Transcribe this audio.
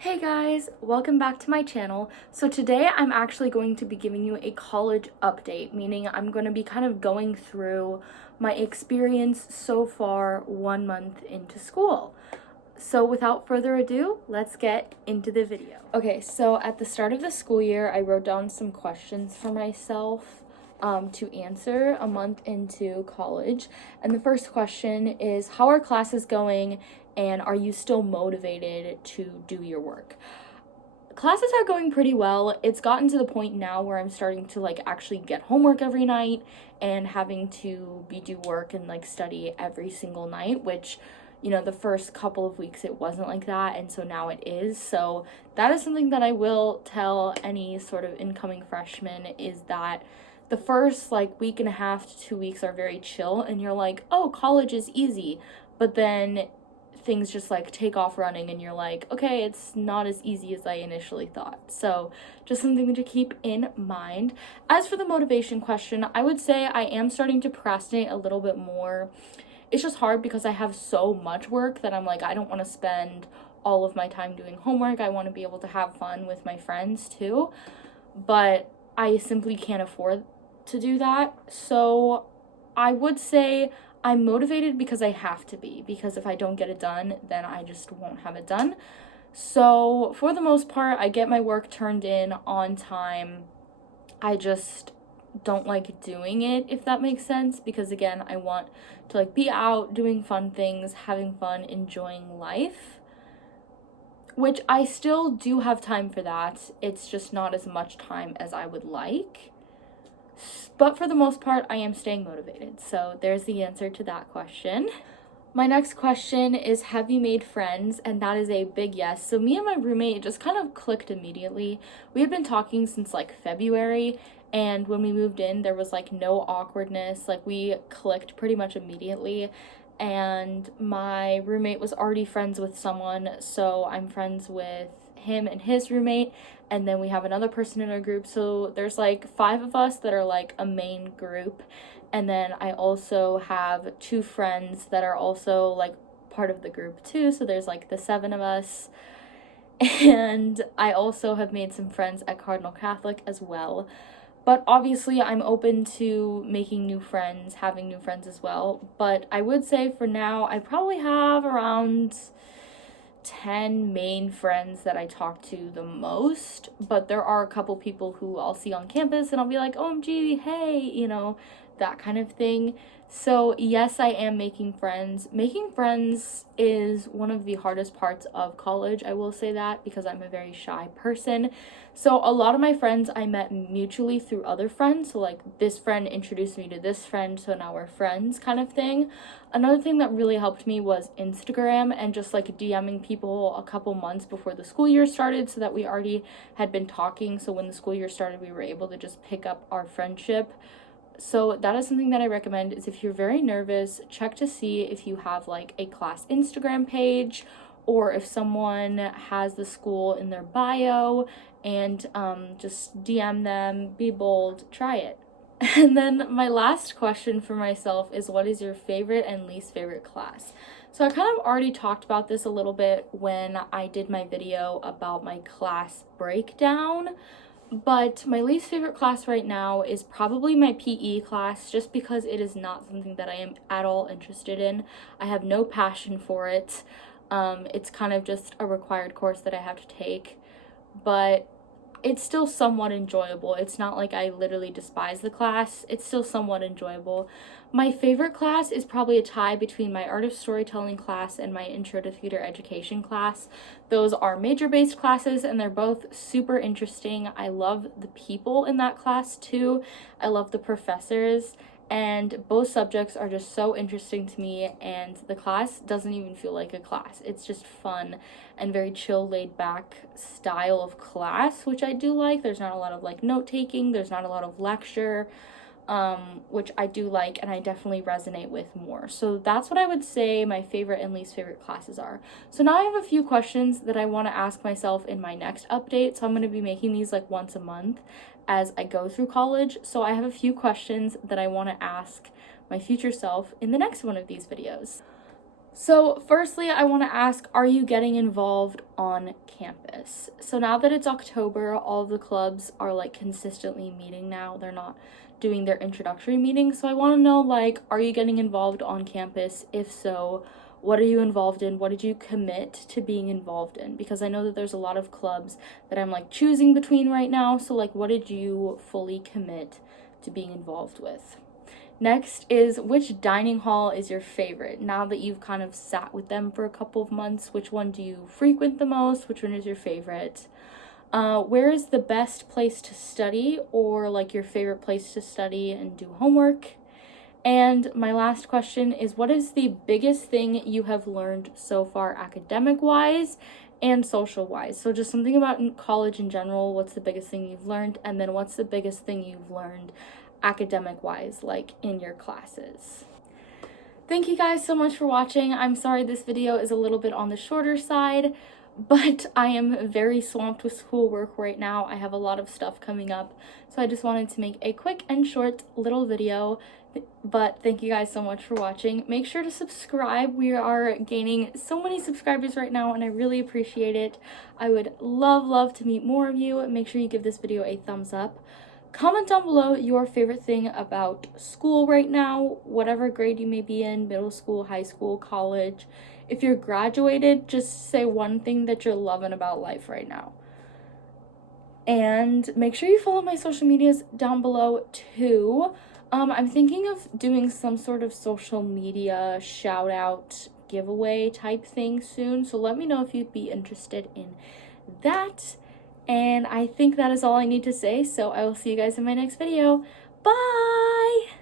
Hey guys, welcome back to my channel. So today I'm actually going to be giving you a college update, meaning I'm going to be kind of going through my experience so far 1 month into school. So without further ado, let's get into the video. Okay, so at the start of the school year, I wrote down some questions for myself to answer a month into college. And the first question is, how are classes going and are you still motivated to do your work? Classes are going pretty well. It's gotten to the point now where I'm starting to actually get homework every night and having to do work and study every single night, which the first couple of weeks it wasn't like that, and so now it is. So that is something that I will tell any sort of incoming freshman, is that the first week and a half to 2 weeks are very chill and you're like, oh, college is easy. But then things just take off running and you're like, okay, it's not as easy as I initially thought. So just something to keep in mind. As for the motivation question, I would say I am starting to procrastinate a little bit more. It's just hard because I have so much work that I'm like, I don't want to spend all of my time doing homework. I want to be able to have fun with my friends too, but I simply can't afford to do that. So I would say I'm motivated because I have to be, because if I don't get it done, then I just won't have it done. So for the most part, I get my work turned in on time. I just don't like doing it, if that makes sense, because again, I want to be out doing fun things, having fun, enjoying life, which I still do have time for that. It's just not as much time as I would like. But for the most part, I am staying motivated. So there's the answer to that question. My next question is, have you made friends? And that is a big yes. So me and my roommate just kind of clicked immediately. We had been talking since February, and when we moved in, there was no awkwardness. We clicked pretty much immediately. And my roommate was already friends with someone, so I'm friends with him and his roommate, and then we have another person in our group. So there's 5 of us that are a main group, and then I also have 2 friends that are also part of the group too. So there's the 7 of us. And I also have made some friends at Cardinal Catholic as well. But obviously I'm open to making new friends, having new friends as well. But I would say for now, I probably have around 10 main friends that I talk to the most. But there are a couple people who I'll see on campus and I'll be like, OMG, hey, that kind of thing. So yes, I am making friends. Making friends is one of the hardest parts of college, I will say that, because I'm a very shy person. So a lot of my friends I met mutually through other friends. So this friend introduced me to this friend, so now we're friends kind of thing. Another thing that really helped me was Instagram and just DMing people a couple months before the school year started, so that we already had been talking. So when the school year started, we were able to just pick up our friendship. So that is something that I recommend, is if you're very nervous, check to see if you have a class Instagram page, or if someone has the school in their bio, and just DM them, be bold, try it. And then my last question for myself is, what is your favorite and least favorite class? So I kind of already talked about this a little bit when I did my video about my class breakdown. But my least favorite class right now is probably my PE class, just because it is not something that I am at all interested in. I have no passion for it. It's kind of just a required course that I have to take, but it's still somewhat enjoyable. It's not like I literally despise the class. It's still somewhat enjoyable. My favorite class is probably a tie between my art of storytelling class and my intro to theater education class. Those are major-based classes and they're both super interesting. I love the people in that class too. I love the professors, and both subjects are just so interesting to me, and the class doesn't even feel like a class. It's just fun and very chill, laid back style of class, which I do like. There's not a lot of note taking, there's not a lot of lecture, which I do like and I definitely resonate with more. So that's what I would say my favorite and least favorite classes are. So now I have a few questions that I want to ask myself in my next update. So I'm going to be making these once a month as I go through college. So I have a few questions that I want to ask my future self in the next one of these videos. So firstly, I want to ask, are you getting involved on campus? So now that it's October, all of the clubs are like consistently meeting now. They're not doing their introductory meetings. So I want to know, like, are you getting involved on campus? If so, what are you involved in? What did you commit to being involved in? Because I know that there's a lot of clubs that I'm like choosing between right now. So like, what did you fully commit to being involved with? Next is, which dining hall is your favorite? Now that you've kind of sat with them for a couple of months, which one do you frequent the most? Which one is your favorite? Where is the best place to study, or like your favorite place to study and do homework? And my last question is, what is the biggest thing you have learned so far academic-wise and social-wise? So just something about college in general, what's the biggest thing you've learned? And then what's the biggest thing you've learned academic-wise, like in your classes? Thank you guys so much for watching. I'm sorry this video is a little bit on the shorter side, but I am very swamped with schoolwork right now. I have a lot of stuff coming up, so I just wanted to make a quick and short little video. But thank you guys so much for watching. Make sure to subscribe. We are gaining so many subscribers right now, and I really appreciate it. I would love to meet more of you. Make sure you give this video a thumbs up. Comment down below your favorite thing about school right now, whatever grade you may be in, middle school, high school, college. If you're graduated, just say one thing that you're loving about life right now. And make sure you follow my social medias down below too. I'm thinking of doing some sort of social media shout out giveaway type thing soon, so let me know if you'd be interested in that. And I think that is all I need to say, so I will see you guys in my next video. Bye!